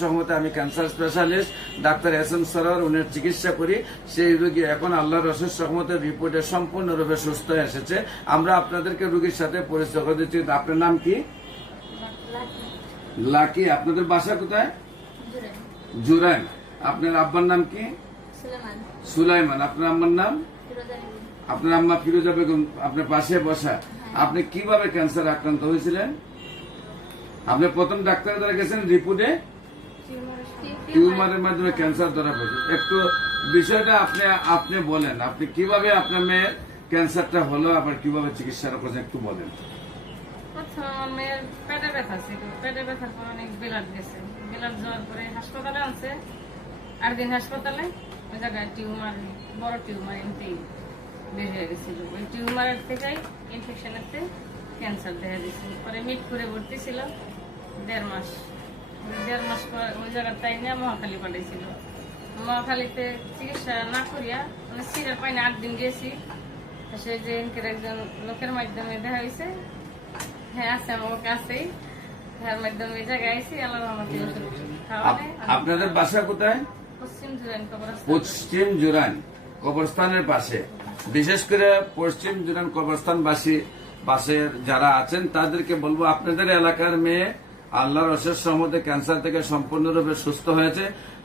সহমতে আমি cancer specialist doctor S M Sarwar উনি চিকিৎসা করি। সেই রোগী এখন আল্লাহর রসের সহমতে রিপোর্টে সম্পূর্ণরূপে সুস্থ হয়ে এসেছে। আমরা আপনাদেরকে রোগীর সাথে পরিচয় করে দিচ্ছি। আপনার নাম কি? লাকি। আপনাদের বাসা কোথায়? জুরাইন। আপনার আব্বার নাম কি? সুলাইমান। আপনার আম্মার নাম? আপনার আম্মা ফিরোজা বেগম আপনার পাশে বসা। আপনি কীভাবে ক্যান্সার আক্রান্ত হয়েছিলেন? আপনি প্রথম ডাক্তারের দ্বারা গেছেন রিপোর্টে টিউমারের মাধ্যমে ক্যান্সার ধরা পড়েছে। একটু বিষয়টা আপনি আপনি বলেন। আপনি কীভাবে আপনার মেয়ের ক্যান্সারটা হলো, আবার কীভাবে চিকিৎসা করছেন একটু বলেন। মেয়ের ছিল পেটে ব্যথার অনেক যাওয়ার পরে হাসপাতালে ওই জায়গায় টিউমার, বড় টিউমার গেছিল। ওই টিউমারের ক্যান্সার দেখা পরে মিট করে ভর্তি দেড় মাস। দেড় মাস পর ওই জায়গার তাই নিয়ে মহাখালী মহাখালীতে চিকিৎসা না করিয়া মানে সিরের পাইনি আট দিন গেছি। সেই যে একজন লোকের মাধ্যমে দেখা হয়েছে হ্যাঁ আছে আমার কাছেই হ্যাঁ মাধ্যমে জায়গায় আল্লাহ রহমতে আপনাদের বাসা কোথায়? পশ্চিম জুরান কবরস্থানের পাশে। বিশেষ করে পশ্চিম জুরান কবরস্থানবাসী পাশের যারা আছেন তাদেরকে বলব আপনাদের এলাকার মেয়ে আল্লাহর অশেষ সহমতে ক্যান্সার থেকে সম্পূর্ণরূপে সুস্থ হয়েছে।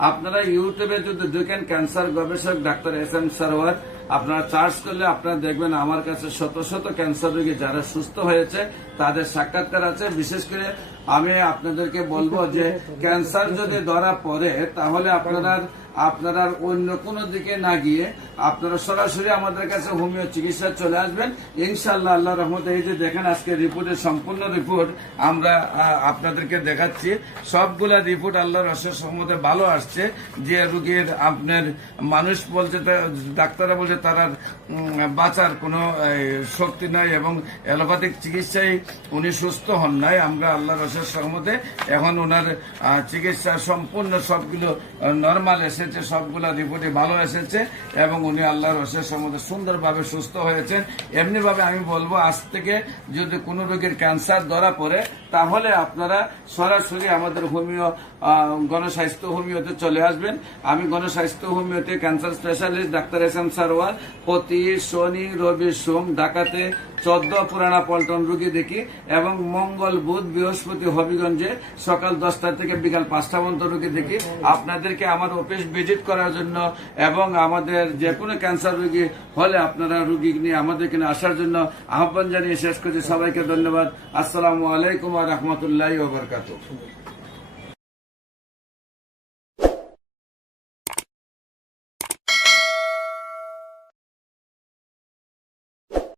আপনারা ইউটিউবে যদি ঢুকেন ক্যান্সার গবেষক ডাক্তার এস এম সারোয়ার আপনারা চার্জ করলে আপনারা দেখবেন আমার কাছে শত শত ক্যান্সার রোগী যারা সুস্থ হয়েছে, তাদের সাক্ষাৎকার আছে। বিশেষ করে আমি আপনাদেরকে বলব যে, ক্যান্সার যদি ধরা পড়ে, তাহলে আপনারা আপনারা অন্য কোনো দিকে না গিয়ে আপনারা সরাসরি আমাদের কাছে হোমিও চিকিৎসা চলে আসবেন। ইনশাল্লাহ আল্লাহ রহমত এই যে দেখেন আজকে রিপোর্টের সম্পূর্ণ রিপোর্ট আমরা আপনাদেরকে দেখাচ্ছি। সবগুলা রিপোর্ট আল্লাহর অশেষ সহমতে ভালো আসছে। যে রুগীর আপনার মানুষ বলছে ডাক্তাররা বলছে তার উম, বাঁচার কোনো শক্তি নাই এবং অ্যালোপ্যাথিক চিকিৎসায় উনি সুস্থ হন নাই। আমরা আল্লাহ রসের সহমতে এখন ওনার চিকিৎসা সম্পূর্ণ সবগুলো নর্মাল এসেছে সবগুলো রিপোর্টে ভালো এসেছে এবং উনি আল্লাহ রসের সহমতে সুন্দরভাবে সুস্থ হয়েছেন। এমনিভাবে আমি বলব আজ থেকে যদি কোনো রোগীর ক্যান্সার ধরা পড়ে তাহলে আপনারা সরাসরি আমাদের হোমিও গণস্বাস্থ্য হোমিওতে চলে আসবেন। আমি গণস্বাস্থ্য হোমিওতে cancer specialist doctor S M Sarwal প্রতি শনি, রবি, সোম ঢাকাতে চোদ্দ পুরানা পল্টন রুগী দেখি এবং মঙ্গল, বুধ, বৃহস্পতি, হবিগঞ্জে সকাল দশটা থেকে বিকাল পাঁচটা পর্যন্ত রুগী দেখি। আপনাদেরকে আমার অফিস ভিজিট করার জন্য এবং আমাদের যে কোনো ক্যান্সার রুগী হলে আপনারা রুগী নিয়ে আমাদের এখানে আসার জন্য আহ্বান জানিয়ে শেষ করছি। সবাইকে ধন্যবাদ। আসসালামু আলাইকুম রহমতুল্লাহ ওবরকাত